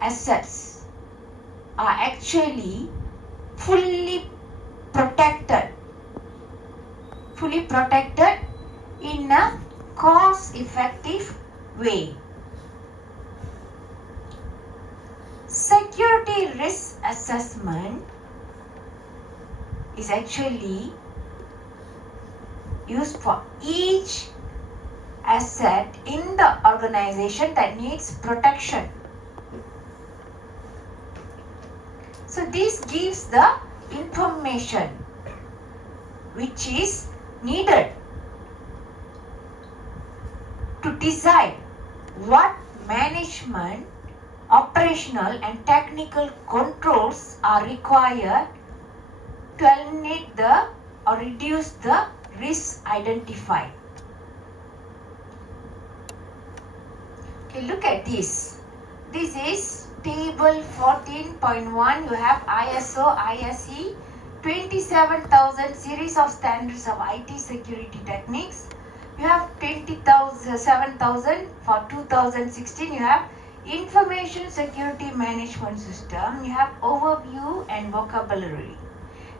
assets are actually fully protected in a cost-effective way. Security risk assessment is actually used for each asset in the organization that needs protection. So this gives the information which is needed to decide what management, operational and technical controls are required to eliminate the or reduce the risk identified. Okay, look at this. This is table 14.1. You have ISO, ISE 27,000 series of standards of IT security techniques. You have 7,000 for 2016. You have information security management system. You have overview and vocabulary.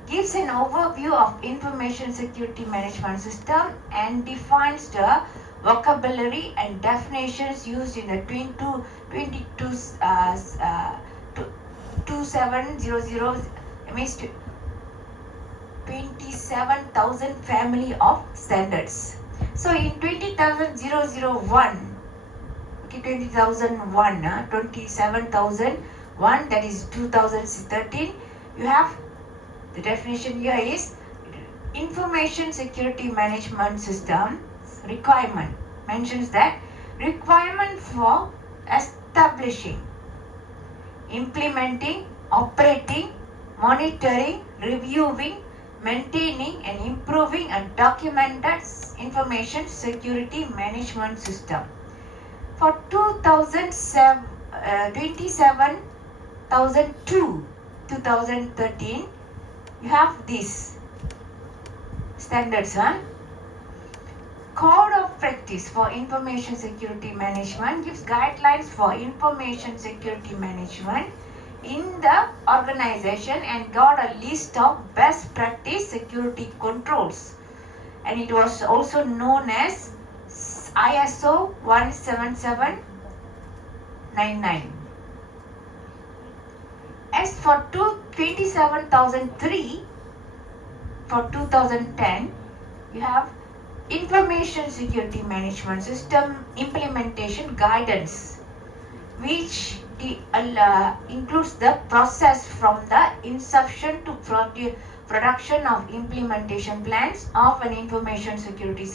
Gives an overview of information security management system and defines the vocabulary and definitions used in the 27,000 family of standards. So in 20,001, okay, 27,001, that is 2013, you have the definition here is information security management system requirement. Mentions that requirement for establishing, implementing, operating, monitoring, reviewing, maintaining and improving a documented information security management system. For 2013, you have these standards. Code of practice for information security management gives guidelines for information security management in the organization and got a list of best practice security controls, and it was also known as ISO 17799. As for 27,003 for 2010, you have information security management system implementation guidance, which includes the process from the inception to production of implementation plans of an information security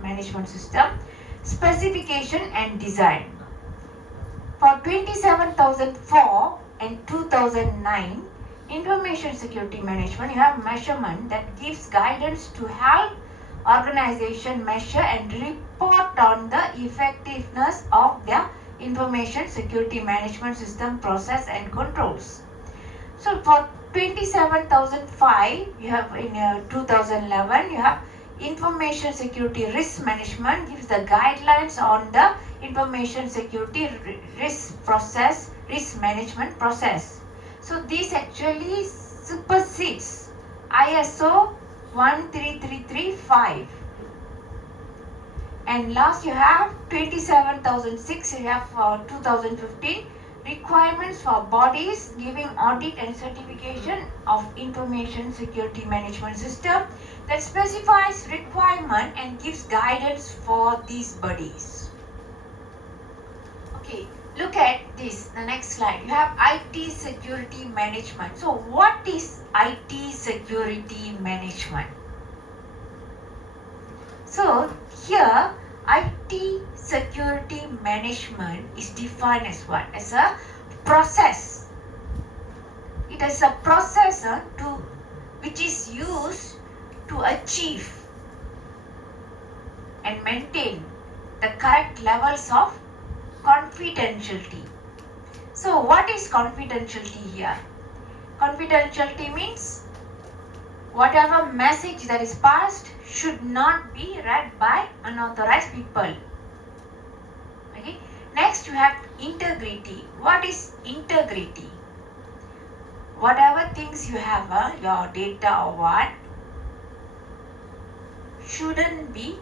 management system, specification and design. For 27,004 and 2009, information security management, you have measurement that gives guidance to help organization measure and report on the effectiveness of their information security management system process and controls. So for 27,005, you have in 2011, you have information security risk management gives the guidelines on the information security risk management process. So this actually supersedes ISO 13335. And last you have 27,006, you have for 2015 requirements for bodies giving audit and certification of information security management system that specifies requirement and gives guidance for these bodies. Okay, look at this, the next slide. You have IT security management. So what is IT security management? So here IT security management is defined as what? As a process. It is a process which is used to achieve and maintain the correct levels of confidentiality. So what is confidentiality here? Confidentiality means whatever message that is passed should not be read by unauthorized people. Okay? Next, you have integrity. What is integrity? Whatever things you have, your data or what, shouldn't be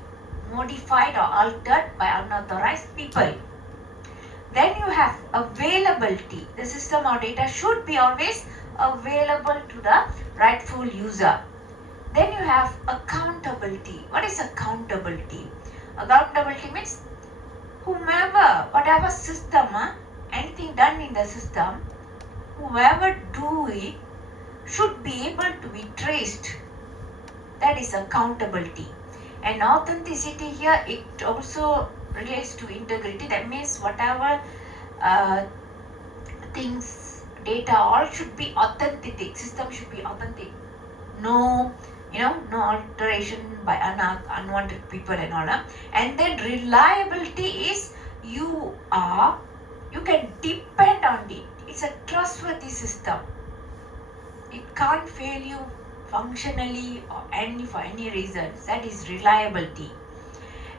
modified or altered by unauthorized people. Then you have availability. The system or data should be always available to the rightful user. Then you have accountability. What is accountability? Accountability means whomever, whatever system, anything done in the system, whoever do it should be able to be traced. That is accountability. And authenticity here, it also relates to integrity. That means whatever things, data, all should be authentic. System should be authentic. No, no alteration by unwanted people and all. And then reliability is you can depend on it. It's a trustworthy system. It can't fail you functionally or for any reasons. That is reliability.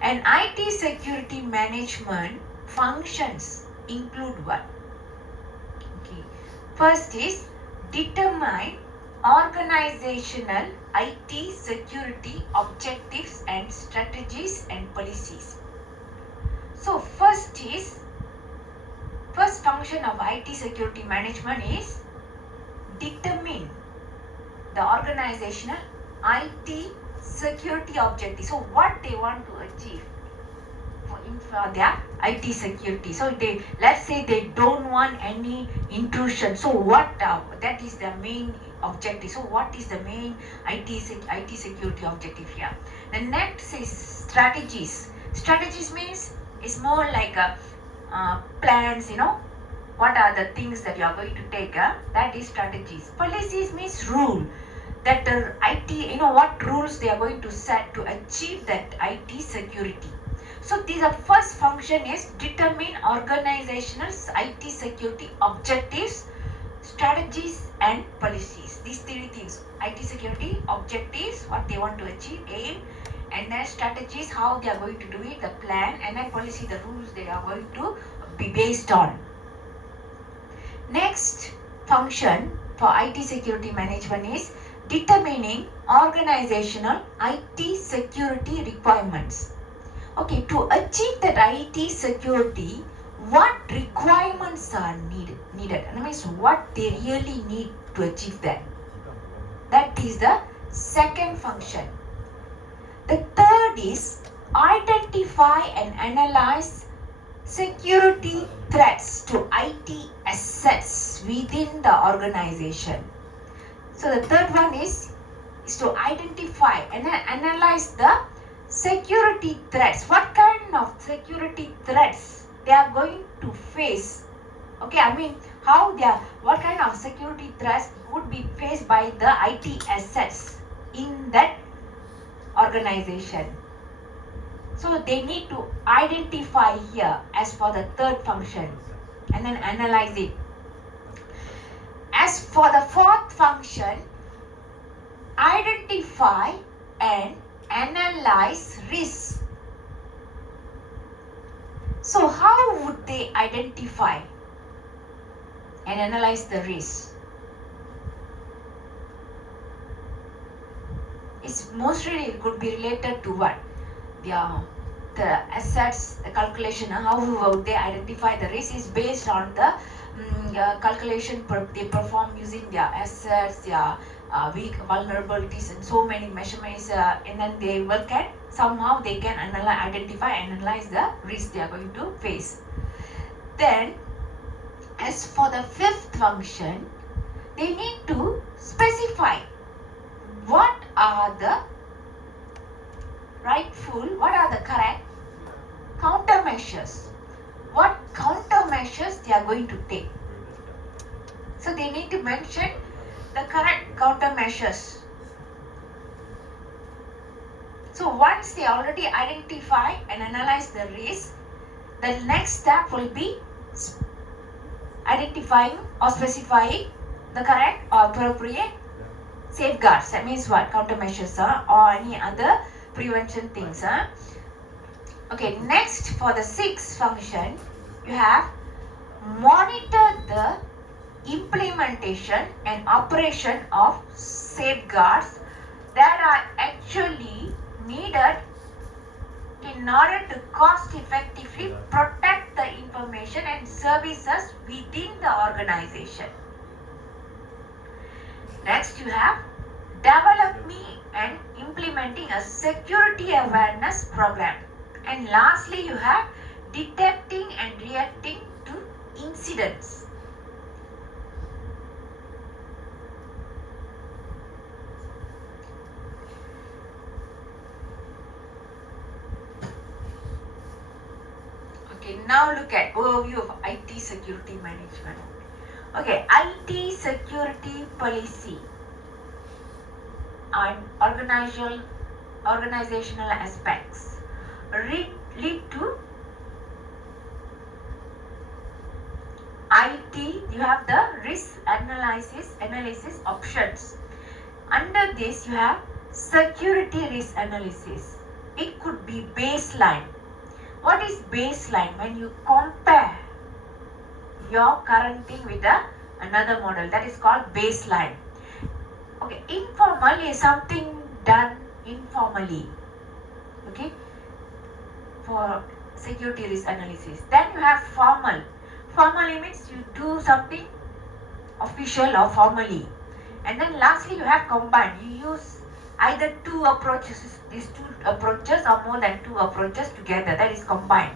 And IT security management functions include what? Okay. First is determine organizational IT security objectives and strategies and policies. So first function of IT security management is determine the organizational IT security objectives. So what they want to achieve for their IT security. So let's say they don't want any intrusion. So what that is the main objective. So what is the main IT security objective here? The next is strategies. Strategies means it's more like plans. What are the things that you are going to take? That is strategies. Policies means rule. That the IT, what rules they are going to set to achieve that IT security. So the first function is determine organizational IT security objectives, strategies and policies. These three things: IT security objectives, what they want to achieve, aim, and then strategies, how they are going to do it, the plan, and then policy, the rules they are going to be based on. Next function for IT security management is determining organizational IT security requirements. Okay, to achieve that IT security, what requirements are needed? That means what they really need to achieve that. That is the second function. The third is identify and analyze security threats to IT assets within the organization. So the third one is to identify and analyze the security threats. What kind of security threats they are going to face? Okay, what kind of security threats would be faced by the IT assets in that organization? So they need to identify here as for the third function and then analyze it. As for the fourth function, identify and analyze risks. So how would they identify and analyze the risks? It's mostly it could be related to what? The assets, the calculation, how would they identify the risk is based on the calculation they perform using their assets, their weak vulnerabilities and so many measurements, and then they work at somehow they can identify and analyze the risk they are going to face. Then as for the fifth function, they need to specify what are the correct countermeasures. What countermeasures they are going to take. So they need to mention the correct countermeasures. So once they already identify and analyze the risk, the next step will be identifying or specifying the correct or appropriate safeguards. That means what? Countermeasures or any other prevention things. Okay, next for the sixth function, you have monitor the implementation and operation of safeguards that are actually needed in order to cost effectively protect the information and services within the organization. Next, you have developing and implementing a security awareness program. And lastly, you have detecting and reacting to incidents. Okay, now look at overview of IT security management. Okay, IT security policy and organizational aspects lead to IT. You have the risk analysis options. Under this, you have security risk analysis. It could be baseline. What is baseline? When you compare your current thing with another model, that is called baseline. Okay, informal is something done informally. Okay, for security risk analysis. Then you have formal. Formally means you do something official or formally. And then lastly, you have combined. You use either two approaches, these two approaches or more than two approaches together, that is combined.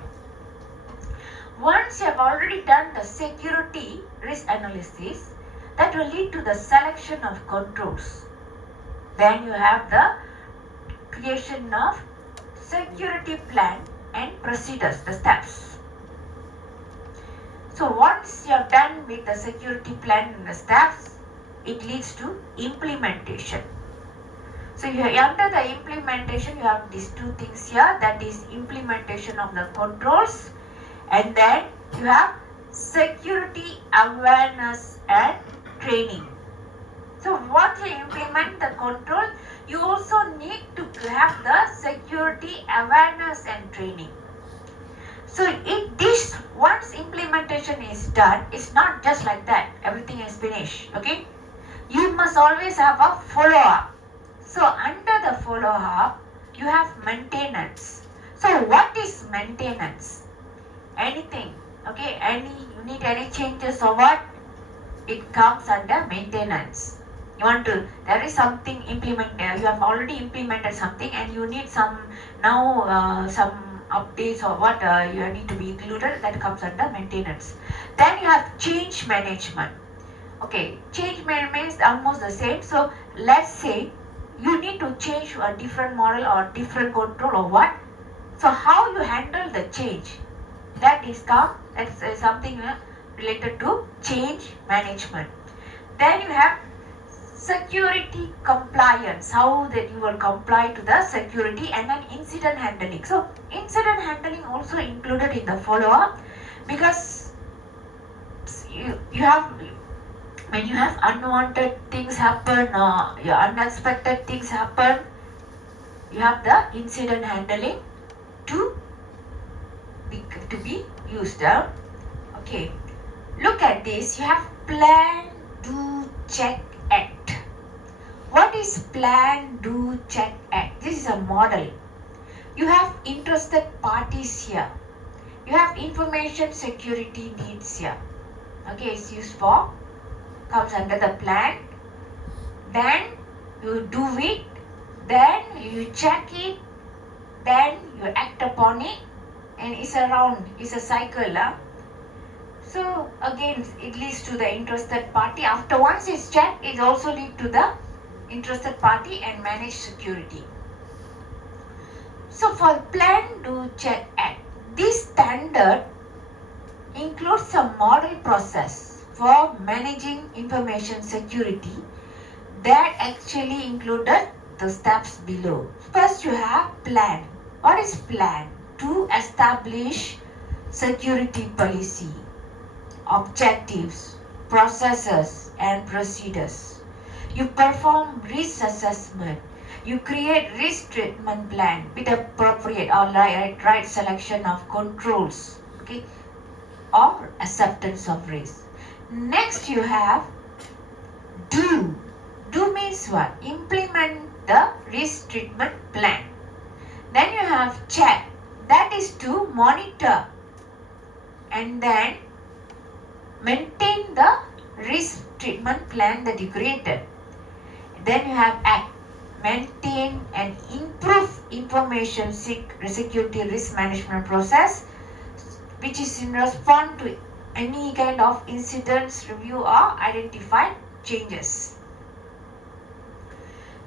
Once you have already done the security risk analysis, that will lead to the selection of controls. Then you have the creation of security plan and procedures, the steps. So once you have done with the security plan and the steps, it leads to implementation. So under the implementation, you have these two things here, that is implementation of the controls, and then you have security awareness and training. So once you implement the control, you also need to have the security awareness and training. So this once implementation is done, it's not just like that, everything is finished. Okay, you must always have a follow-up. So under the follow-up, you have maintenance. So what is maintenance? Anything, okay, you need any changes or what? It comes under maintenance. There is something implemented, you have already implemented something and you need some updates or what you need to be included, that comes under maintenance. Then you have change management. Okay, change management is almost the same. So let's say you need to change a different model or different control or what. So how you handle the change, that's something related to change management. Then you have security compliance, how that you will comply to the security, and then incident handling. So incident handling also included in the follow-up, because you have, when you have unwanted things happen or unexpected things happen, you have the incident handling to be used. Okay, look at this. You have plan, do, check, act. What is plan, do, check, act? This is a model. You have interested parties here. You have information security needs here. Okay, it's used for, comes under the plan. Then you do it. Then you check it. Then you act upon it. And it's a cycle. So again, it leads to the interested party. After once it's checked, it also leads to the interested party and manage security. So for plan, do, check, act, this standard includes a model process for managing information security that actually included the steps below. First you have plan. What is plan? To establish security policy, objectives, processes and procedures. You perform risk assessment. You create risk treatment plan with appropriate or right selection of controls. Okay. or acceptance of risk. Next you have do. Do means what? Implement the risk treatment plan. Then you have check. That is to monitor and then maintain the risk treatment plan that you created. Then you have act. Maintain and improve information security risk management process, which is in response to any kind of incidents, review or identified changes.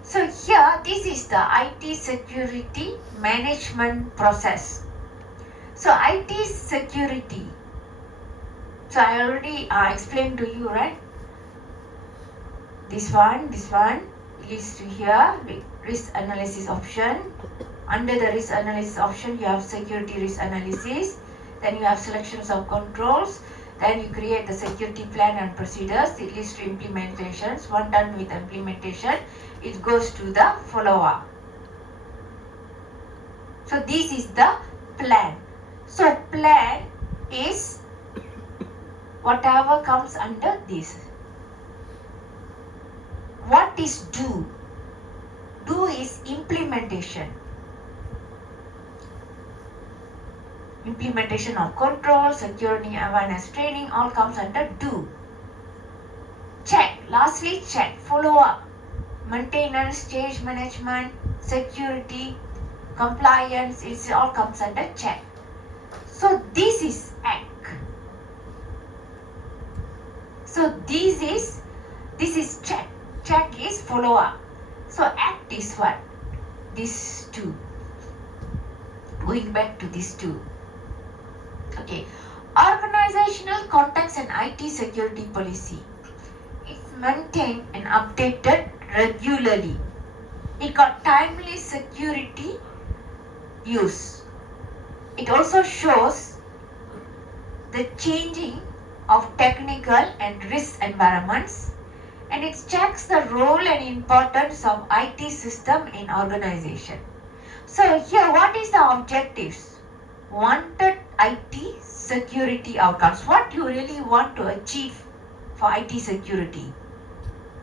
So here, this is the IT security management process. So IT security, so I already explained to you, right? This one leads to here, risk analysis option. Under the risk analysis option, you have security risk analysis. Then you have selections of controls. Then you create the security plan and procedures. It leads to implementations. One done with implementation, it goes to the follow-up. So this is the plan. So plan is whatever comes under this. What is do? Do is implementation. Implementation of control, security awareness training, all comes under do. Check. Lastly, check. Follow up. Maintenance, change management, security, compliance, it all comes under check. So this is act. So this is check. Check is follow up. So act is what? This two. Going back to this two. Okay. Organizational context and IT security policy. It's maintained and updated regularly. It got timely security use. It also shows the changing of technical and risk environments, and it checks the role and importance of IT system in organization. So here, what is the objectives? Wanted IT security outcomes. What you really want to achieve for IT security?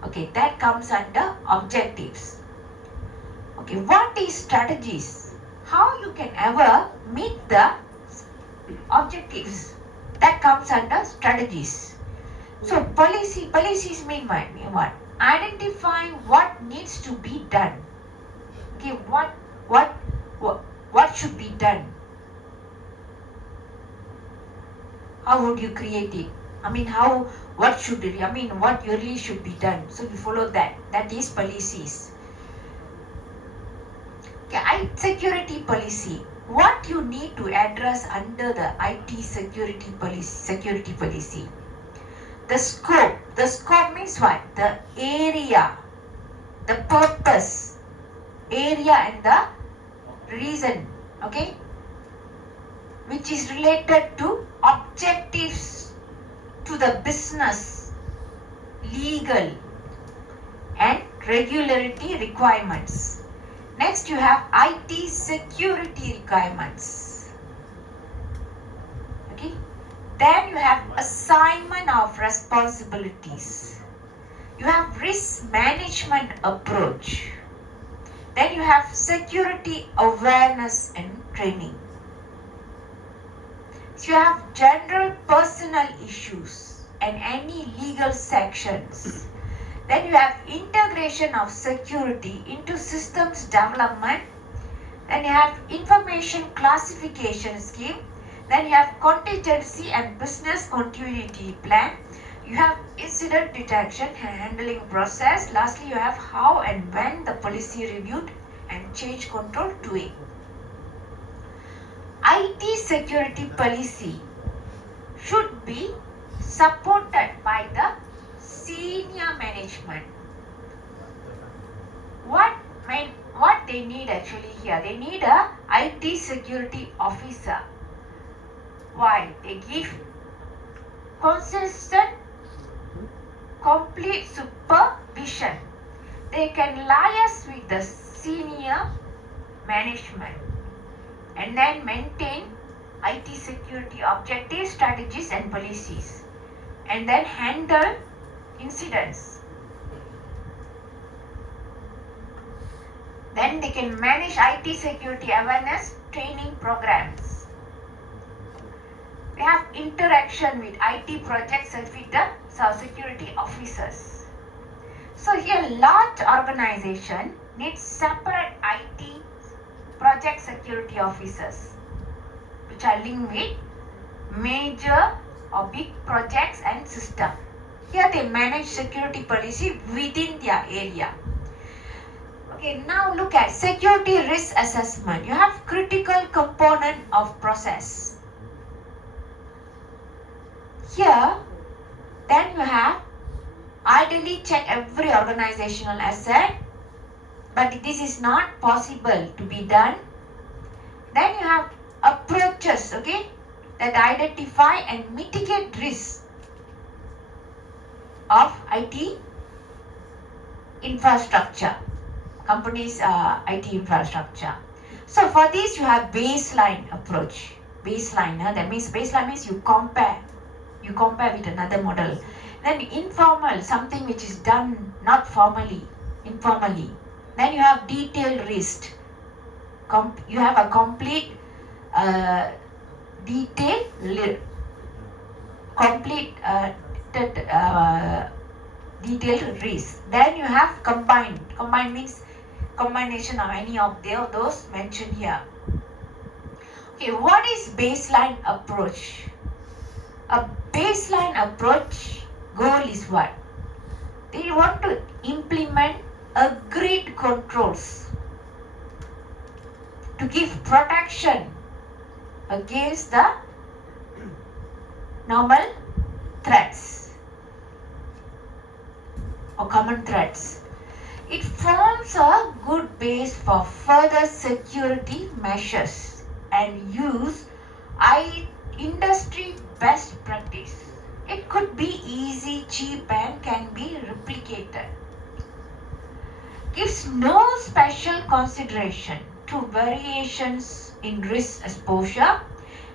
Okay, that comes under objectives. Okay, what is strategies? How you can ever meet the objectives? That comes under strategies. So policies mean what? Identifying what needs to be done. Okay, what should be done? How would you create it? What really should be done? So you follow that. That is policies. Okay, security policy. What you need to address under the IT security policy. The scope. The scope means what? The area, the purpose, area and the reason. Okay, which is related to objectives to the business, legal and regularity requirements. Next you have IT security requirements. Okay. Then you have assignment of responsibilities. You have risk management approach. Then you have security awareness and training. So you have general personal issues and any legal sections. Then you have integration of security into systems development. Then you have information classification scheme. Then you have contingency and business continuity plan. You have incident detection and handling process. Lastly, you have how and when the policy reviewed and change control to it. IT security policy should be supported by the senior management. What they need actually here? They need a IT security officer. Why? They give consistent, complete supervision. They can liaise with the senior management and then maintain IT security objectives, strategies and policies, and then handle incidents. Then they can manage IT security awareness training programs. We have interaction with IT projects and with the security officers. So here large organization needs separate IT project security officers which are linked with major or big projects and system. Here they manage security policy within their area. Okay, now look at security risk assessment. You have critical component of process. Here, then you have ideally check every organizational asset, but this is not possible to be done. Then you have approaches, okay, that identify and mitigate risks of IT infrastructure, company's IT infrastructure. So for this you have baseline approach. Baseline, that means baseline means you compare with another model. Then informal, something which is done not formally, informally. Then you have detailed risk. You have a complete detailed risk. Then you have combined. Combined means combination of any of those mentioned here. Okay, what is baseline approach? A baseline approach goal is what? They want to implement agreed controls to give protection against the normal threats or common threats. It forms a good base for further security measures and use industry best practice. It could be easy, cheap and can be replicated. Gives no special consideration to variations in risk exposure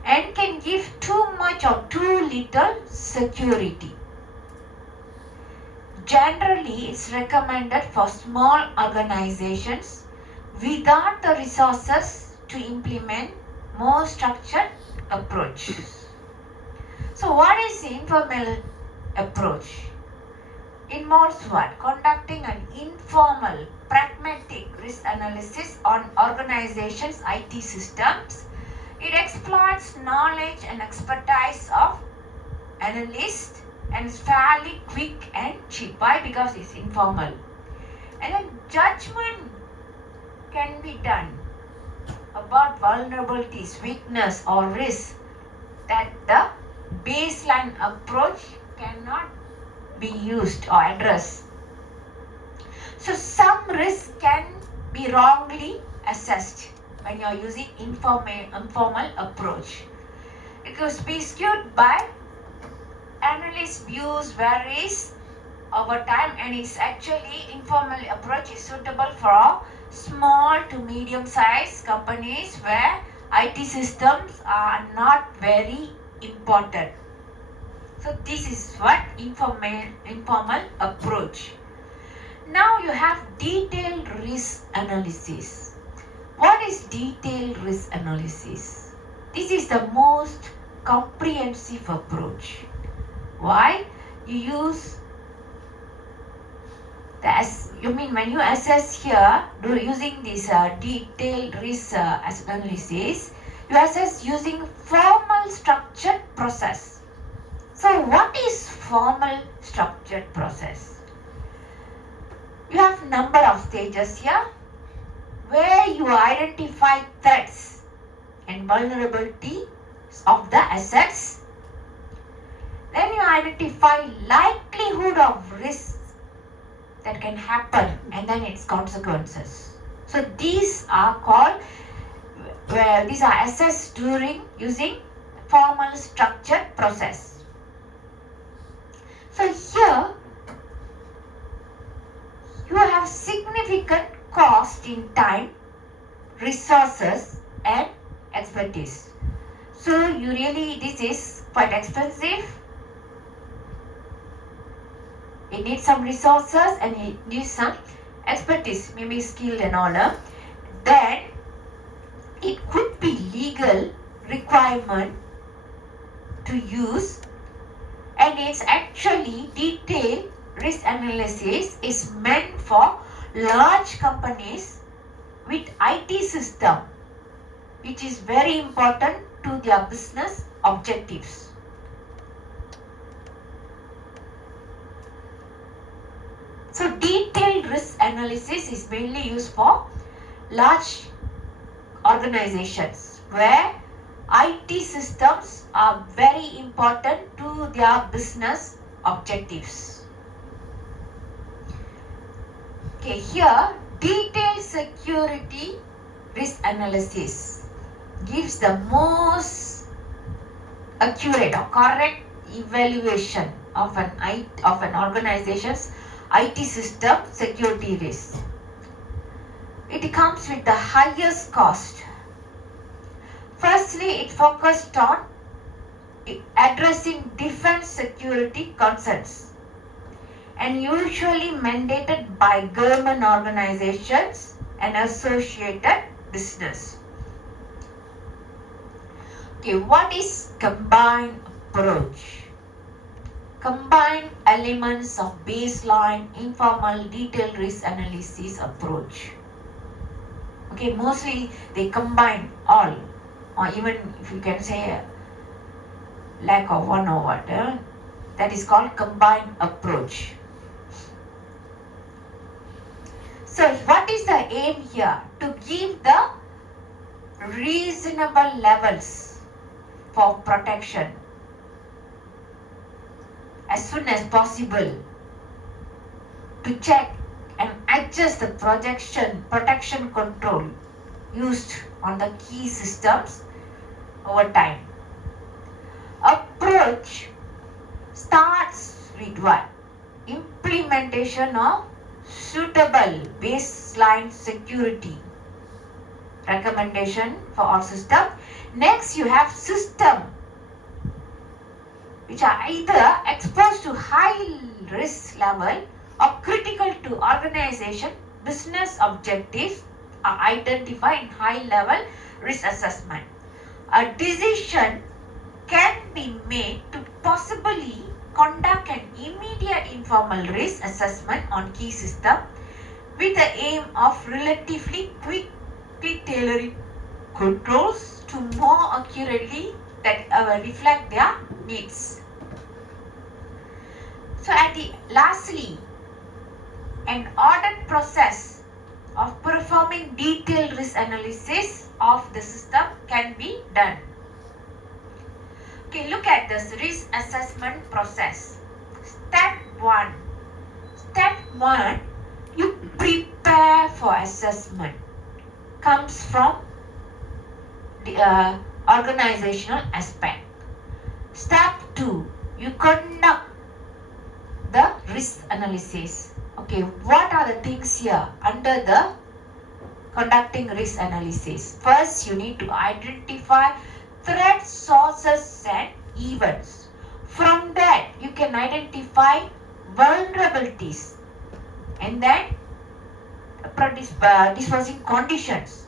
and can give too much or too little security. Generally, it's recommended for small organizations without the resources to implement more structured approaches. So what is the informal approach? Involves what? Conducting an informal, pragmatic risk analysis on organizations' IT systems. It exploits knowledge and expertise of analysts and is fairly quick and cheap. Why? Because it's informal. And then judgment can be done about vulnerabilities, weakness or risk that the baseline approach cannot be used or addressed. So some risk can be wrongly assessed when you are using informal approach. It could be skewed by analyst views varies over time, and it's actually informal approach is suitable for small to medium sized companies where IT systems are not very important. So this is what informal approach. Now you have detailed risk analysis. What is detailed risk analysis? This is the most comprehensive approach. Why? You use when you assess here using this detailed risk analysis, you assess using formal structured process. So what is formal structured process? You have number of stages here where you identify threats and vulnerabilities of the assets. Then you identify likelihood of risks that can happen and then its consequences. So these are assessed during using formal structured process. So here you have significant cost in time, resources and expertise. So this is quite expensive. It needs some resources and it needs some expertise, maybe skill and all. Then it could be legal requirement to use, and it's actually detailed risk analysis is meant for large companies with IT system, which is very important to their business objectives. So detailed risk analysis is mainly used for large organizations where IT systems are very important to their business objectives. Okay, here detailed security risk analysis gives the most accurate or correct evaluation of an organization's IT system security risk. It comes with the highest cost. Firstly, it focused on addressing defense security concerns and usually mandated by government organizations and associated business. Okay, what is combined approach? Combine elements of baseline, informal, detailed risk analysis approach. Okay, mostly they combine all, or even if you can say lack of one or what, that is called combined approach. So what is the aim here? To give the reasonable levels for protection as soon as possible, to check and adjust the protection control used on the key systems over time. Approach starts with what? Implementation of suitable baseline security recommendation for all systems. Next, you have system which are either exposed to high risk level or critical to organization business objectives are identified in high level risk assessment. A decision can be made to possibly conduct an immediate informal risk assessment on key system with the aim of relatively quickly tailoring controls to more accurately reflect their needs. So lastly, an audit process of performing detailed risk analysis of the system can be done. Okay, look at this risk assessment process. Step 1. Step 1, you prepare for assessment. Comes from the organizational aspect. Step 2, you conduct the risk analysis. Okay, what are the things here under the conducting risk analysis? First, you need to identify threat sources and events. From that, you can identify vulnerabilities and then disposing conditions.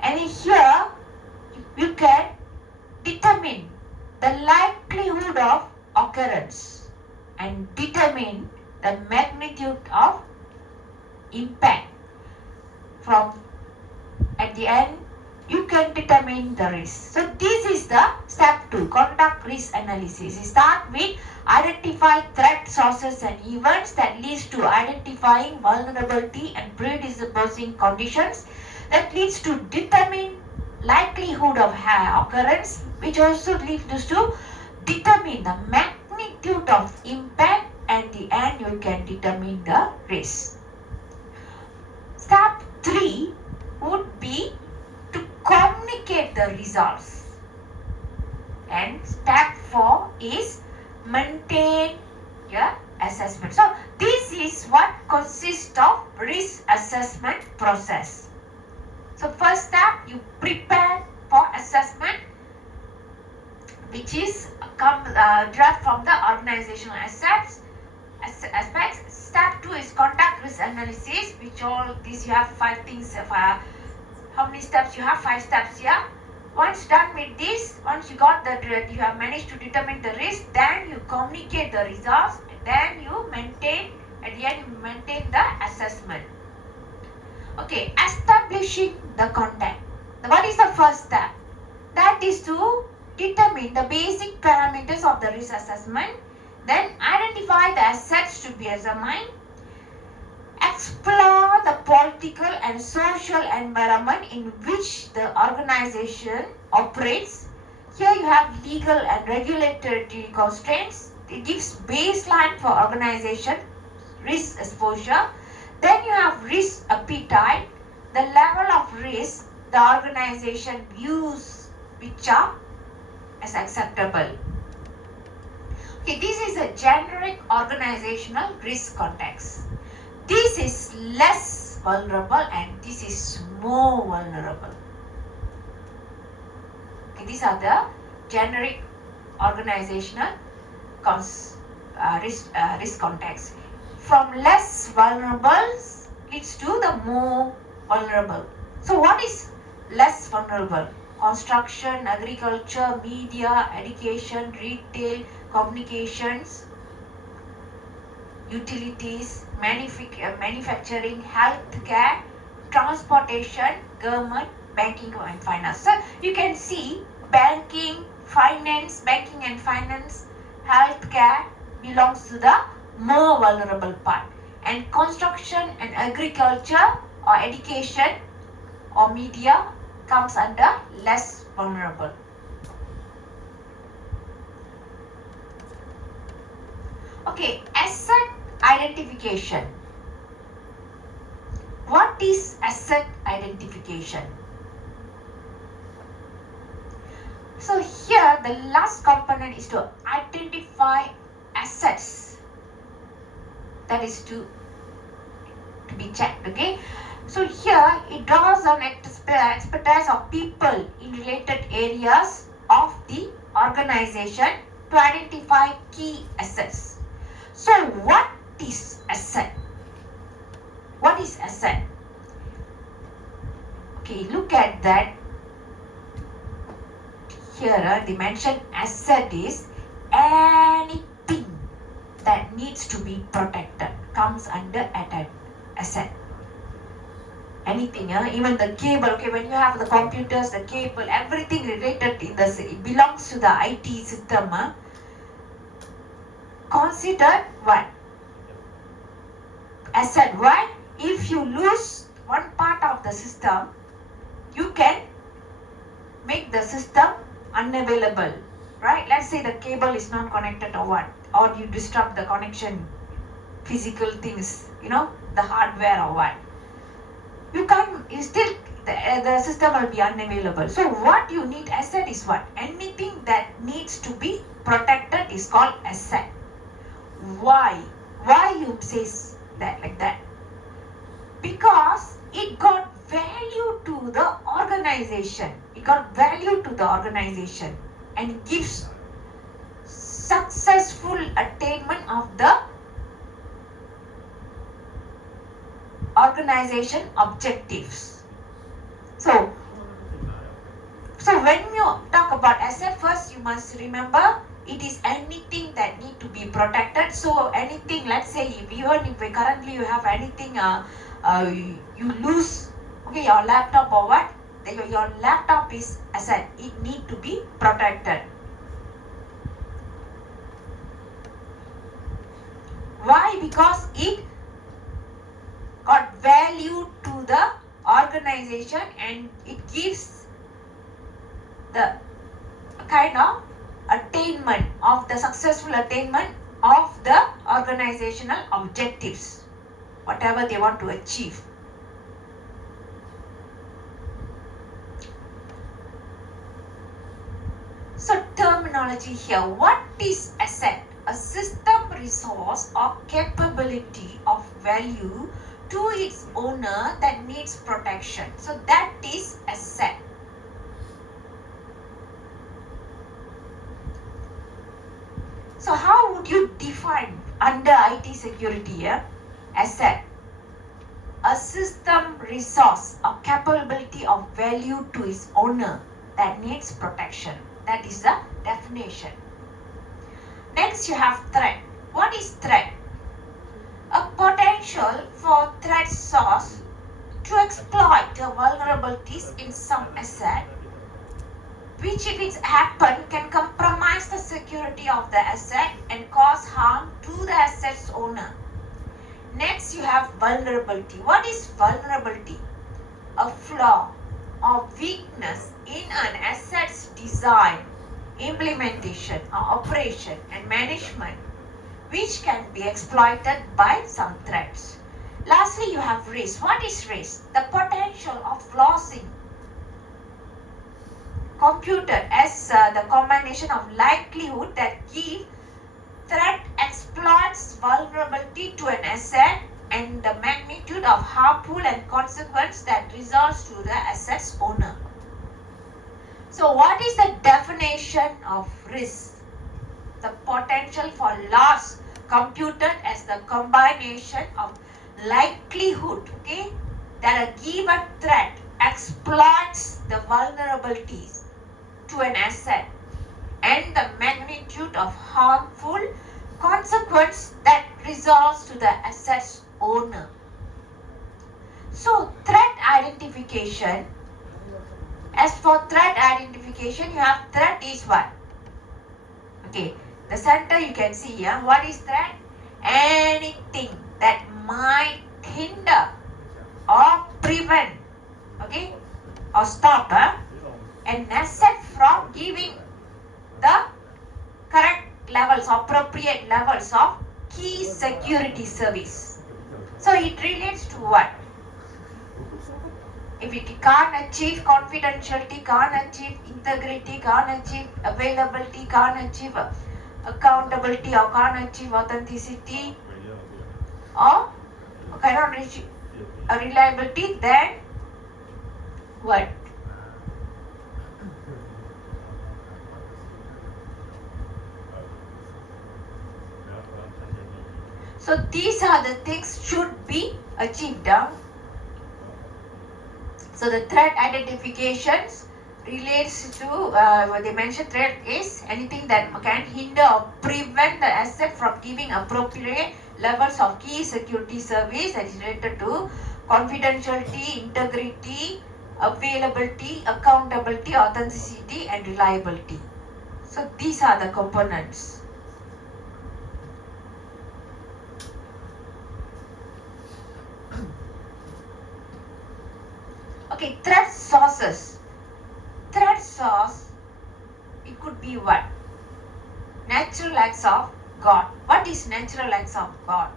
And here, you can determine the likelihood of occurrence and determine the magnitude of impact. From at the end, you can determine the risk. So this is the step 2, conduct risk analysis. You start with identify threat sources and events that leads to identifying vulnerability and predisposing conditions that leads to determine likelihood of occurrence, which also leads to determine the magnitude of impact, and the end you can determine the risk. Step 3 would be to communicate the results, and step 4 is maintain your assessment. So this is what consists of risk assessment process. So first step, you prepare for assessment. which is derived from the organizational aspects. Step 2 is conduct risk analysis, which all these you have 5 things. How many steps you have? 5 steps here. Once done with this, once you got you have managed to determine the risk, then you communicate the results, then you maintain, at the end you maintain the assessment. Okay, establishing the content. What is the first step? That is to determine the basic parameters of the risk assessment, then identify the assets to be examined, explore the political and social environment in which the organization operates. Here you have legal and regulatory constraints. It gives baseline for organization risk exposure. Then you have risk appetite, the level of risk the organization views which are as acceptable. Okay, this is a generic organizational risk context. This is less vulnerable and this is more vulnerable. Okay, these are the generic organizational risk context. From less vulnerable leads to the more vulnerable. So what is less vulnerable? Construction, agriculture, media, education, retail, communications, utilities, manufacturing, healthcare, transportation, government, banking and finance. So you can see banking and finance, healthcare belongs to the more vulnerable part, and construction and agriculture or education or media comes under less vulnerable. Okay, asset identification. What is asset identification? So here the last component is to identify assets. That is to be checked. Okay. So here it draws on expertise of people in related areas of the organization to identify key assets. So what is asset? What is asset? Okay, look at that. Here they mention asset is anything that needs to be protected comes under asset. Anything, even the cable. Okay, when you have the computers, the cable, everything related in it belongs to the IT system. Considered what? Asset. Why? If you lose one part of the system, you can make the system unavailable, right? Let's say the cable is not connected or what, or you disrupt the connection, physical things, the hardware or what. The system will be unavailable. So what you need asset is what? Anything that needs to be protected is called asset. Why? Why you say that like that? Because it got value to the organization. It got value to the organization and gives successful attainment of the organization objectives. So when you talk about asset, first you must remember it is anything that need to be protected. So anything, let's say even if currently you have anything, you lose, okay, your laptop or what, your laptop is asset. It need to be protected. Why? Because it got value to the organization and it gives the kind of attainment of the successful attainment of the organizational objectives, whatever they want to achieve. So terminology here, what is asset? A system, resource or capability of value to its owner that needs protection. So that is asset. defined under IT security asset, a system resource or capability of value to its owner that needs protection. That is the definition. Next you have threat. What is threat? A potential for threat source to exploit the vulnerabilities in some asset, which if it happen can compromise the security of the asset and cause harm to the asset's owner. Next you have vulnerability. What is vulnerability? A flaw or weakness in an asset's design, implementation or operation and management, which can be exploited by some threats. Lastly, you have risk. What is risk? The potential of losing computed as the combination of likelihood that give threat exploits vulnerability to an asset and the magnitude of harmful and consequence that results to the asset's owner. So what is the definition of risk? The potential for loss computed as the combination of likelihood, that a given threat exploits the vulnerabilities to an asset and the magnitude of harmful consequence that results to the asset's owner. So threat identification. As for threat identification, you have threat is what? The center you can see here. What is threat? Anything that might hinder or prevent, or stop an asset from giving the correct levels, appropriate levels of key security service. So it relates to what? If it can't achieve confidentiality, can't achieve integrity, can't achieve availability, can't achieve accountability, or can't achieve authenticity, or cannot achieve reliability, then what? So these are the things should be achieved. So the threat identifications relates to, what they mentioned, threat is anything that can hinder or prevent the asset from giving appropriate levels of key security service, that is related to confidentiality, integrity, availability, accountability, authenticity and reliability. So these are the components. Threat sources. Threat source, it could be what? Natural acts of God. What is natural acts of God?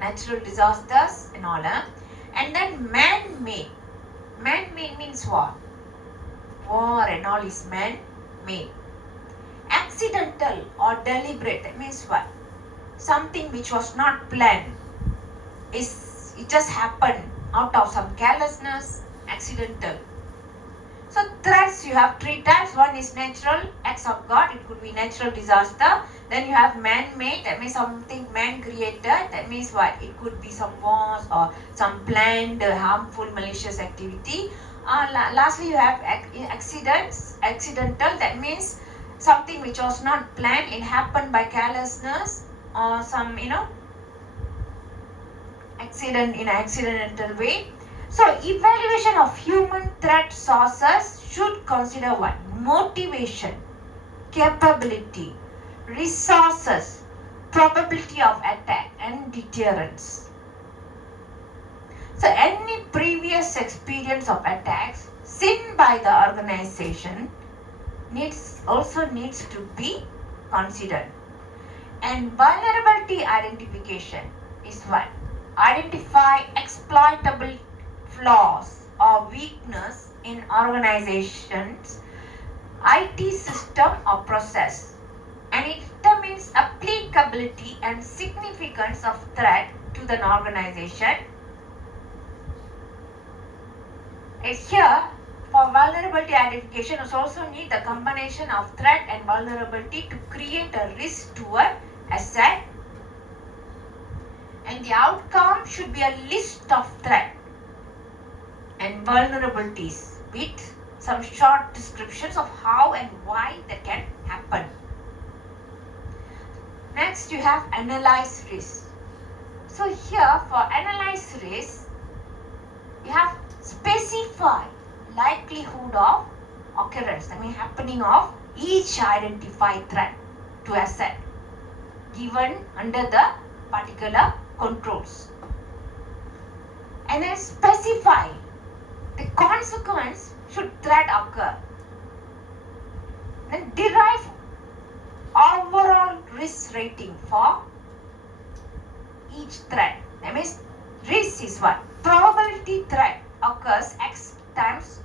Natural disasters and all. And then man-made. Man-made means what? War and all is man-made. Accidental or deliberate, that means what? Something which was not planned. It just happened out of some carelessness, accidental. So threats, you have three types. One is natural acts of God, it could be natural disaster. Then you have man-made, that means something man-created, that means what? It could be some wars or some planned harmful malicious activity. Lastly, you have accidental, that means something which was not planned, it happened by carelessness or some, accident in an accidental way. So evaluation of human threat sources should consider what? Motivation, capability, resources, probability of attack and deterrence. So any previous experience of attacks seen by the organization also needs to be considered. And vulnerability identification is what? Identify exploitable flaws or weakness in organizations, IT system or process, and it determines applicability and significance of threat to the organization. Here, For vulnerability identification, you also need the combination of threat and vulnerability to create a risk to an asset. And the outcome should be a list of threat and vulnerabilities with some short descriptions of how and why that can happen. Next, you have analyze risk. So here for analyze risk, you have specify likelihood of occurrence, happening of each identified threat to asset given under the particular controls. And then specify the consequence should threat occur. Then derive overall risk rating for each threat. That means risk is what? Probability threat occurs X times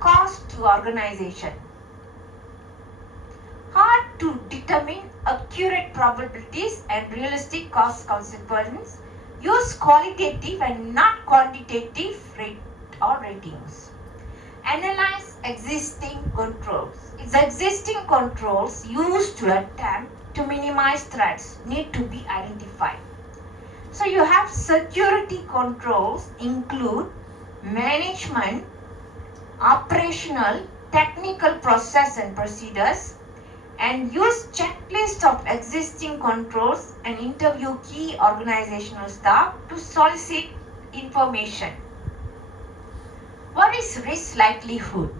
cost to organization. Hard to determine accurate probabilities and realistic cost consequence. Use qualitative and not quantitative rate or ratings. Analyze existing controls. Its existing controls used to attempt to minimize threats need to be identified. So you have security controls include management, operational, technical process and procedures, and use checklist of existing controls and interview key organizational staff to solicit information. What is risk likelihood?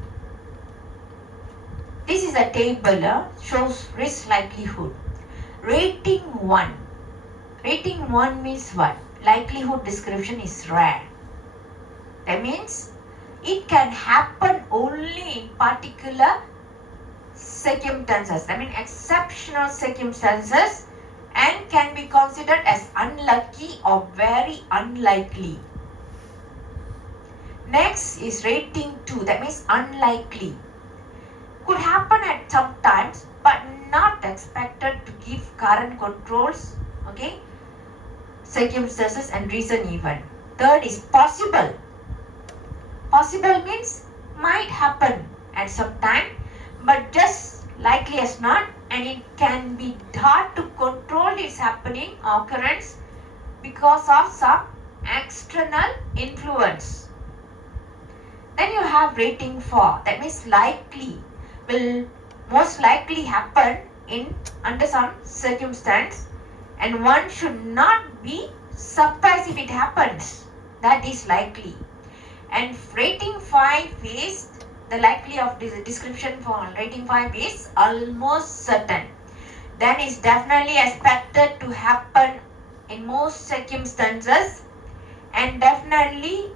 This is a table shows risk likelihood. Rating 1. Rating 1 means what? Likelihood description is rare. That means it can happen only in particular circumstances. Exceptional circumstances, and can be considered as unlucky or very unlikely. Next is rating 2. That means unlikely. Could happen at some times but not expected to give current controls, circumstances and reason even. Third is possible. Possible means might happen at some time but just likely as not, and it can be hard to control its happening occurrence because of some external influence. Then you have rating 4. That means likely, will most likely happen under some circumstance, and one should not be surprised if it happens. That is likely. And rating 5 is the likely of description for rating 5 is almost certain. Then is definitely expected to happen in most circumstances, and definitely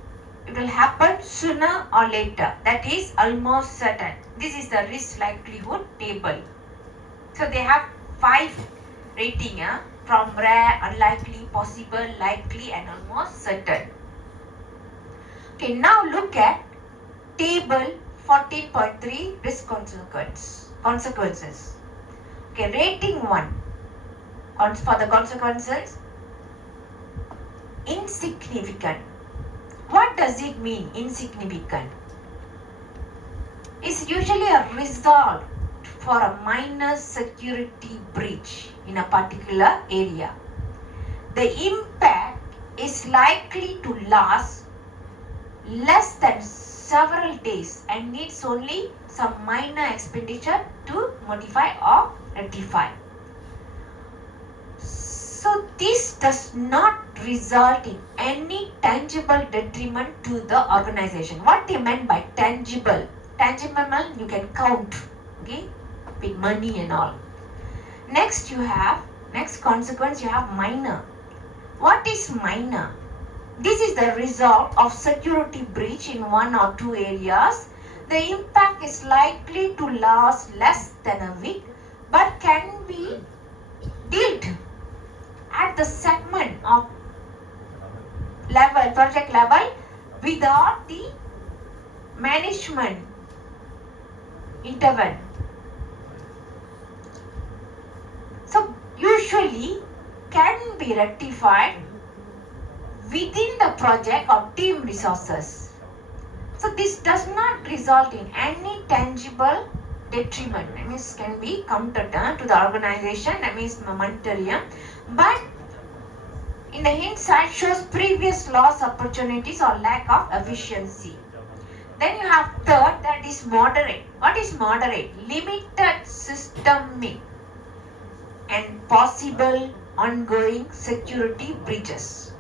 it will happen sooner or later. That is almost certain. This is the risk likelihood table. So they have 5 rating from rare, unlikely, possible, likely and almost certain. Okay, now look at table 14.3 risk consequences. Okay, rating 1 for the consequences, insignificant. What does it mean, insignificant? It's usually a result for a minor security breach in a particular area. The impact is likely to last less than several days and needs only some minor expenditure to modify or rectify. So this does not result in any tangible detriment to the organization. What they meant by tangible? Tangible you can count, with money and all. Next consequence you have minor. What is minor? This is the result of security breach in 1 or 2 areas. The impact is likely to last less than a week but can be dealt at the segment of level, project level, without the management intervene. So usually can be rectified within the project or team resources. So this does not result in any tangible detriment. That means can be counted to the organization. That means monetary. But in the hindsight shows previous loss opportunities or lack of efficiency. Then you have third, that is moderate. What is moderate? Limited systemic and possible ongoing security breaches.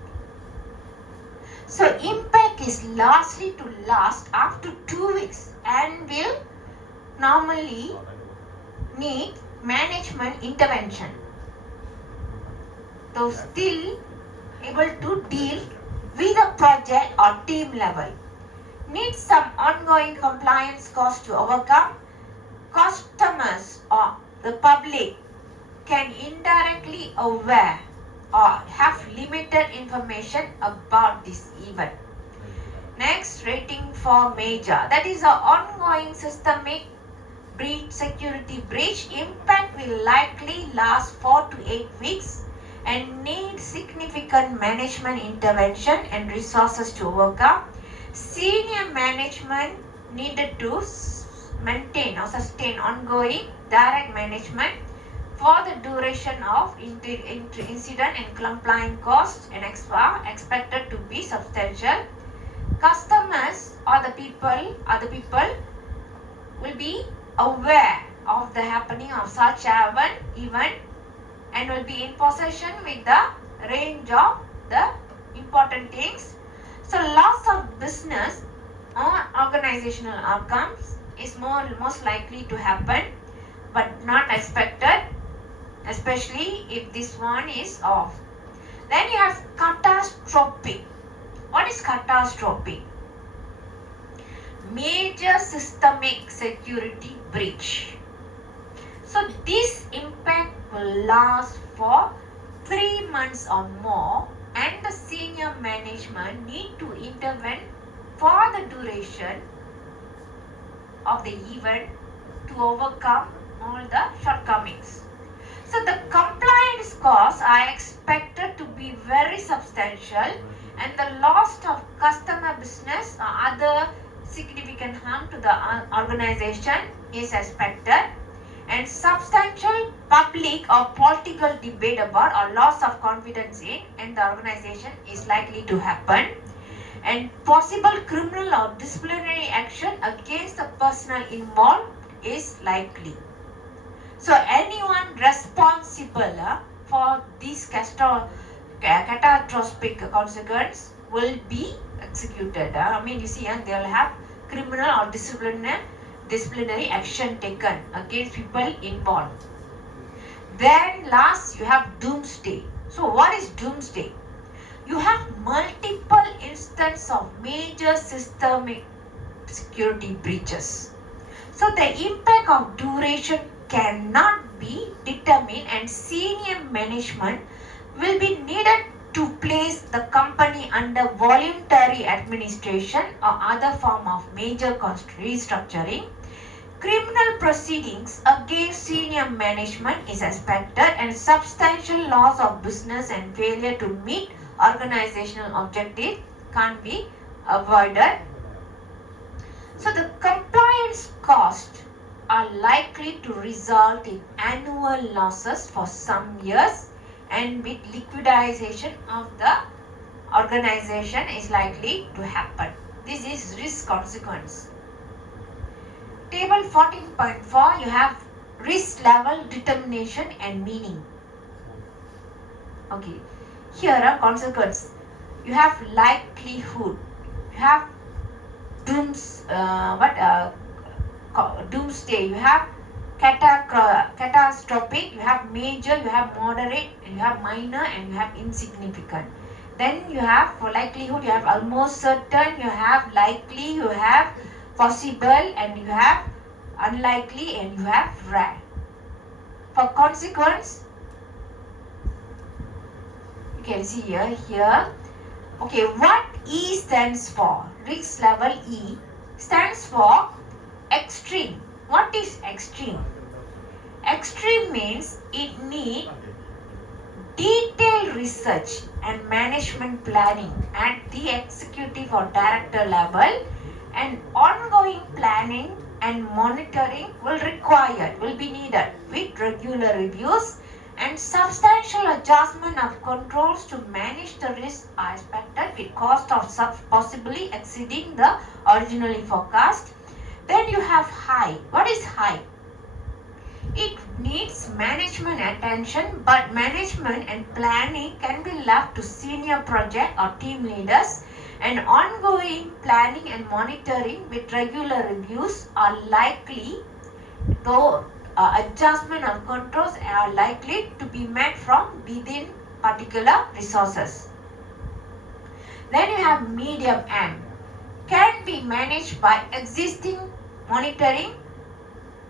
So impact is largely to last up to 2 weeks and will normally need management intervention. So still able to deal with a project or team level. Needs some ongoing compliance costs to overcome. Customers or the public can indirectly aware or have limited information about this event. Next, rating for major. That is an ongoing systemic breach, security breach. Impact will likely last 4 to 8 weeks and need significant management intervention and resources to overcome. Senior management needed to maintain or sustain ongoing direct management for the duration of incident and compliance costs and expected to be substantial. Customers or the people will be aware of the happening of such event and will be in possession with the range of the important things. So loss of business or organizational outcomes is most likely to happen but not expected, especially if this one is off. Then you have catastrophic. What is catastrophic? Major systemic security breach. So this impact will last for 3 months or more and the senior management need to intervene for the duration of the event to overcome all the shortcomings. So the compliance costs are expected to be very substantial and the loss of customer business or other significant harm to the organization is expected, and substantial public or political debate about or loss of confidence in the organization is likely to happen, and possible criminal or disciplinary action against the personnel involved is likely. So anyone responsible for this catastrophic consequence will be executed. I mean, you see, they will have criminal or disciplinary action taken against people involved. Then last, you have doomsday. So what is doomsday? You have multiple instances of major systemic security breaches. So the impact of duration cannot be determined and senior management will be needed to place the company under voluntary administration or other form of major cost restructuring. Criminal proceedings against senior management is expected and substantial loss of business and failure to meet organizational objectives can't be avoided. So the compliance costs are likely to result in annual losses for some years, and with liquidization of the organization is likely to happen. This is risk consequence. Table 14.4, you have risk level determination and meaning. Okay, here are consequence. You have likelihood. You have doomsday. You have catastrophic. You have major. You have moderate. And you have minor. And you have insignificant. Then you have for likelihood. You have almost certain. You have likely. You have possible, and you have unlikely, and you have rare. For consequence, you can see here. Okay, what E stands for? Risk level E stands for extreme. What is extreme? Extreme means it needs detailed research and management planning at the executive or director level, and ongoing planning and monitoring will be needed with regular reviews, and substantial adjustment of controls to manage the risk are expected with cost of possibly exceeding the originally forecast. Then you have high. What is high? It needs management attention, but management and planning can be left to senior project or team leaders, and ongoing planning and monitoring with regular reviews are likely, though adjustment of controls are likely to be met from within particular resources. Then you have medium M. Can be managed by existing monitoring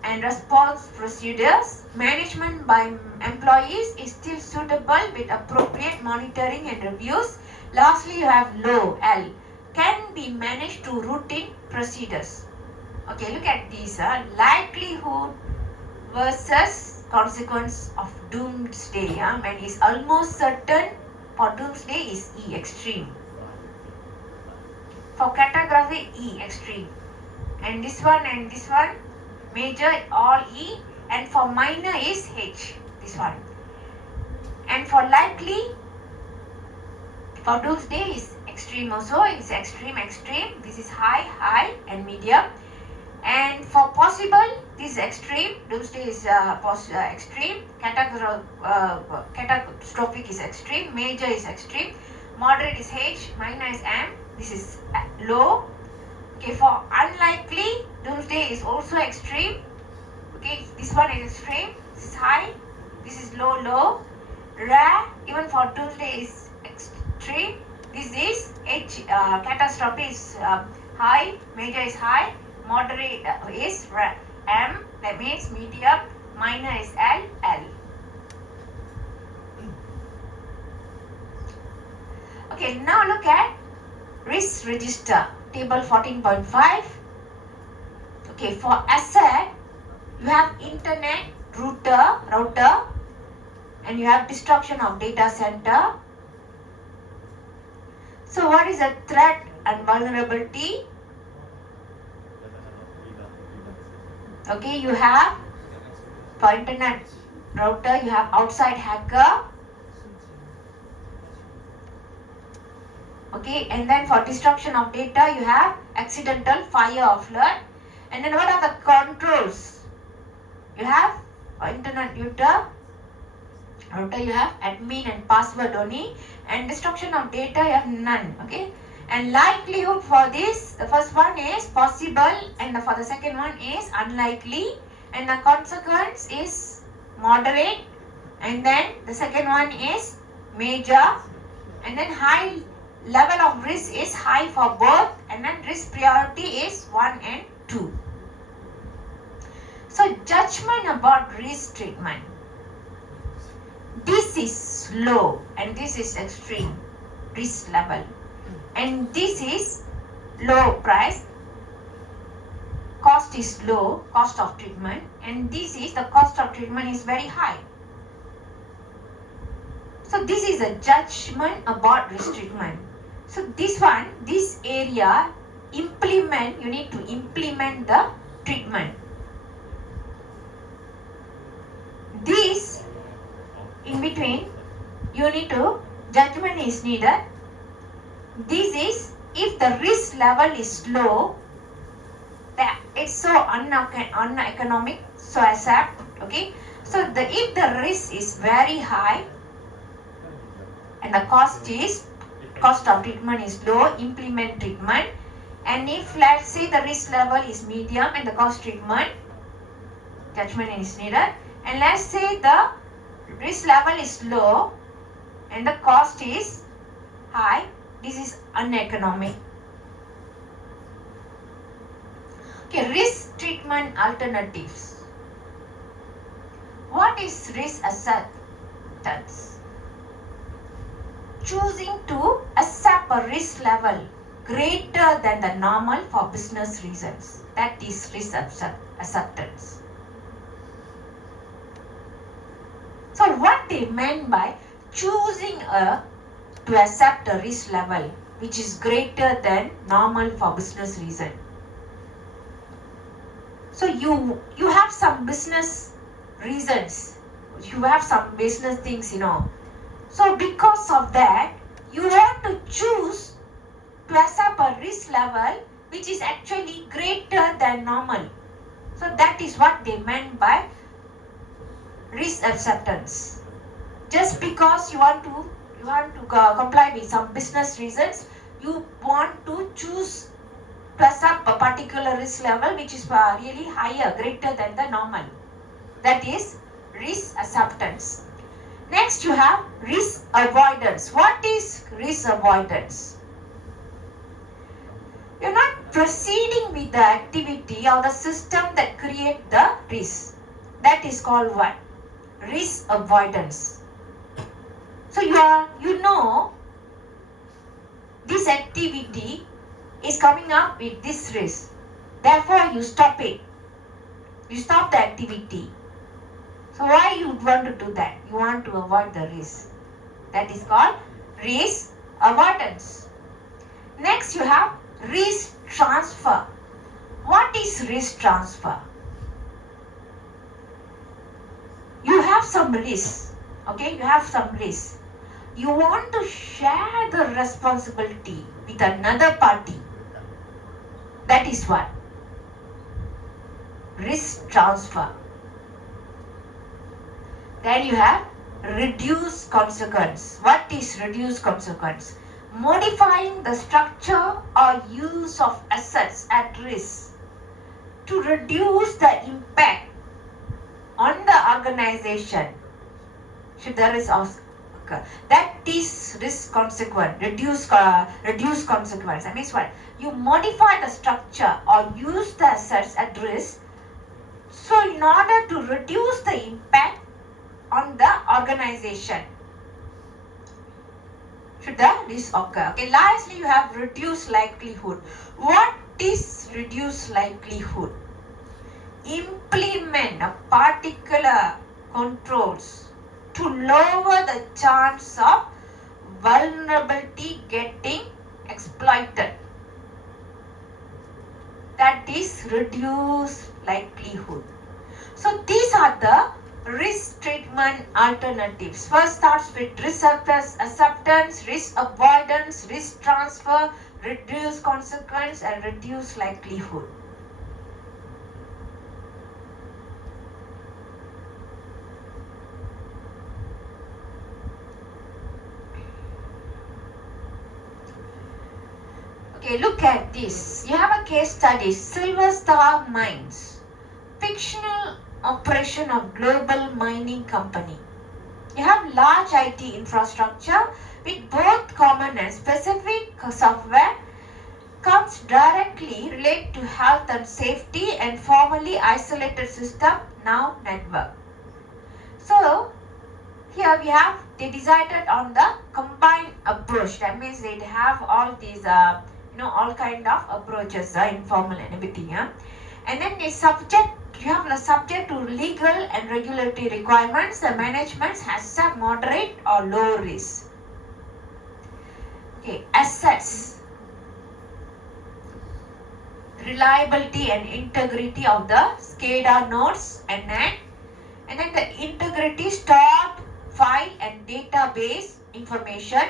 and response procedures. Management by employees is still suitable with appropriate monitoring and reviews. Lastly, you have low L. Can be managed through routine procedures. Okay, look at these. Likelihood versus consequence of doomsday. When it's almost certain for doomsday is E, extreme. For catastrophe, E, extreme. And this one, major, all E, and for minor is H, this one. And for likely, for doomsday is extreme also, it's extreme, this is high, and medium. And for possible, this is extreme, doomsday is extreme, catastrophic is extreme, major is extreme, moderate is H, minor is M, this is low. Okay, for unlikely, doomsday is also extreme. Okay, this one is extreme, this is high, this is low. Rare, even for doomsday is extreme. This is H, catastrophe is high, major is high, moderate is M, that means medium, minor is L. Okay, now look at risk register, table 14.5. Okay, for asset, you have internet router, and you have destruction of data center. So what is a threat and vulnerability? Okay, you have for internet router, you have outside hacker. Okay, and then for destruction of data, you have accidental fire or flood. And then what are the controls? You have for internet router, you have admin and password only, and destruction of data you have none. Okay, and likelihood for this, the first one is possible, and for the second one is unlikely, and the consequence is moderate, and then the second one is major, and then high level of risk is high for both, and then risk priority is 1 and 2. So judgment about risk treatment. This is low and this is extreme risk level, and this is low price, cost is low, cost of treatment, and this is the cost of treatment is very high. So this is a judgment about risk treatment. So this area, you need to implement the treatment. This in between, judgment is needed. This is if the risk level is low, that it's so uneconomic, so accept. Okay, so if the risk is very high and the cost of treatment is low, implement treatment. And if let's say the risk level is medium and the cost treatment, judgment is needed. And let's say the risk level is low and the cost is high, this is uneconomic. Okay, risk treatment alternatives. What is risk acceptance? Choosing to accept a risk level greater than the normal for business reasons. That is risk acceptance. So what they meant by choosing to accept a risk level which is greater than normal for business reason. So you have some business reasons. You have some business things, So because of that, you want to choose to accept a risk level which is actually greater than normal. So that is what they meant by risk acceptance. Just because you want to comply with some business reasons, you want to choose to accept a particular risk level which is really higher, greater than the normal. That is risk acceptance. Next you have risk avoidance. What is risk avoidance? You're not proceeding with the activity or the system that create the risk. That is called what? Risk avoidance. So you know this activity is coming up with this risk. Therefore you stop it. You stop the activity. So why you want to do that? You want to avoid the risk. That is called risk avoidance. Next you have risk transfer. What is risk transfer? You have some risk. Okay, you have some risk. You want to share the responsibility with another party. That is what? Risk transfer. Then you have reduced consequence. What is reduced consequence? Modifying the structure or use of assets at risk to reduce the impact on the organization should the risk occur. That is risk consequence, reduce consequence. That means what? You modify the structure or use the assets at risk, so in order to reduce the impact on the organization should the risk occur. Okay, lastly you have reduced likelihood. What is reduced likelihood? Implement a particular controls to lower the chance of vulnerability getting exploited. That is reduced likelihood. So these are the risk treatment alternatives. First starts with risk acceptance, risk avoidance, risk transfer, reduced consequence, and reduced likelihood. Okay, look at this. You have a case study, Silver Star Mines, fictional operation of global mining company. You have large IT infrastructure with both common and specific software comes directly related to health and safety and formerly isolated system, now network. So here they decided on the combined approach. That means they have all these all kind of approaches, informal and everything. And then you have the subject to legal and regulatory requirements. The management has some moderate or low risk. Okay, assets, reliability and integrity of the SCADA nodes and then the integrity stored file and database information,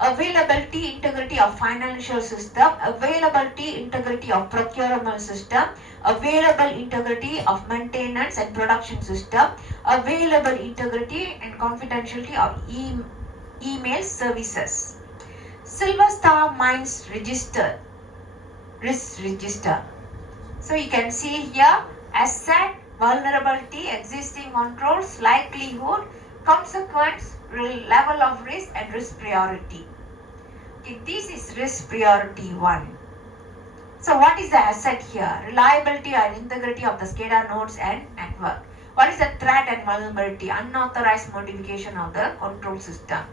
availability integrity of financial system, availability integrity of procurement system, available integrity of maintenance and production system, available integrity and confidentiality of email services. Silver Star Mines register, risk register. So you can see here asset, vulnerability, existing controls, likelihood, consequence, level of risk and risk priority. Okay, this is risk priority 1. So what is the asset here? Reliability and integrity of the SCADA nodes and network. What is the threat and vulnerability? Unauthorized modification of the control system.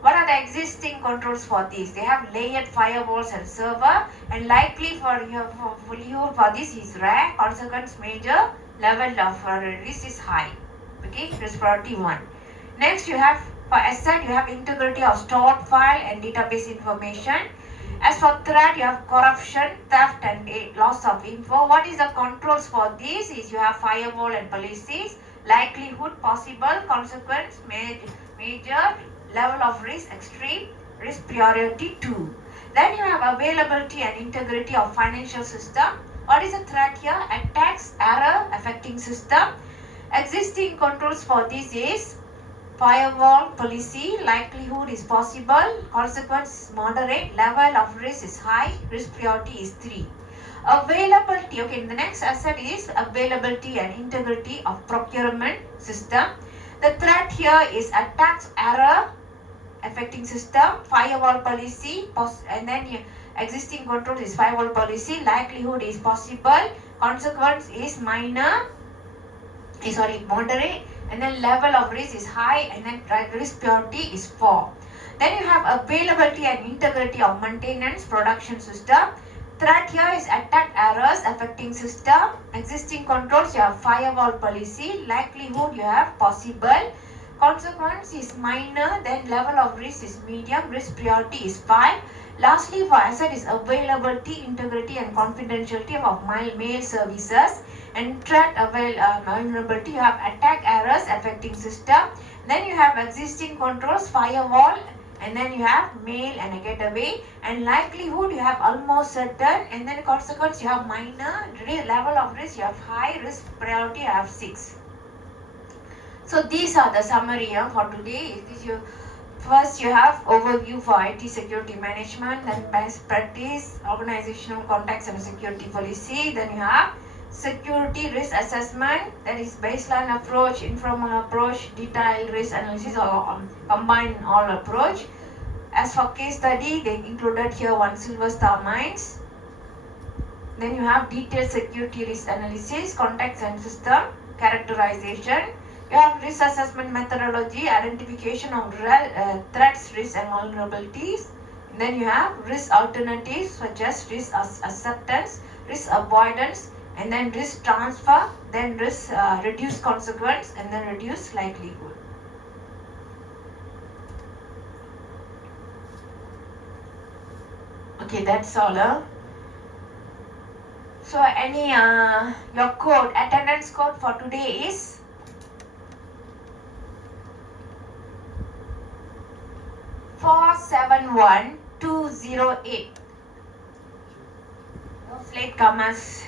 What are the existing controls for this? They have layered firewalls and server, and likely for this is rare, consequence major, level of risk is high. Okay, risk priority 1. Next you have for asset, you have integrity of stored file and database information, As for threat, you have corruption, theft and loss of info. What is the controls for this? Is you have firewall and policies, likelihood, possible, consequence, major, level of risk, extreme, risk priority 2. Then you have availability and integrity of financial system. What is the threat here? Attacks, error, affecting system. Existing controls for this is firewall policy, likelihood is possible, consequence is moderate, level of risk is high, risk priority is 3. Availability, okay, the next asset is availability and integrity of procurement system. The threat here is attacks, error, affecting system, firewall policy, and then existing control is firewall policy, likelihood is possible, consequence is moderate, and then level of risk is high, and then risk priority is 4. Then you have availability and integrity of maintenance production system. Threat here is attack, errors affecting system. Existing controls, you have firewall policy. Likelihood, you have possible. Consequence is minor, then level of risk is medium, risk priority is 5. Lastly, for asset is availability, integrity and confidentiality of mail services. And threat vulnerability, you have attack, errors affecting system. Then you have existing controls, firewall, and then you have mail and a getaway. And likelihood, you have almost certain, and then consequence, you have minor, level of risk, you have high, risk priority, you have 6. So these are the summary for today. First, you have overview for IT security management, then best practice, organizational context and security policy. Then you have security risk assessment, that is baseline approach, informal approach, detailed risk analysis, or combined all approach. As for case study, they included here one Silver Star Mines. Then you have detailed security risk analysis, context and system, characterization. You have risk assessment methodology, identification of threats, risks and vulnerabilities. And then you have risk alternatives such as risk acceptance, risk avoidance, and then risk transfer, then risk reduce consequence, and then reduce likelihood. Okay, that's all. So any your code, attendance code for today is 471208. Those latecomers.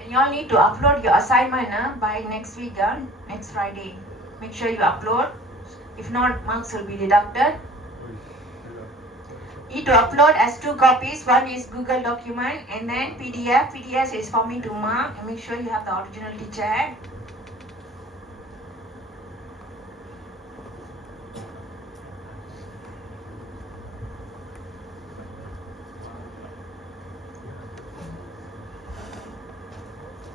And you all need to upload your assignment by next week, next Friday. Make sure you upload. If not, marks will be deducted. You need to upload as 2 copies. One is Google document and then PDF. PDF is for me to mark and make sure you have the original teacher.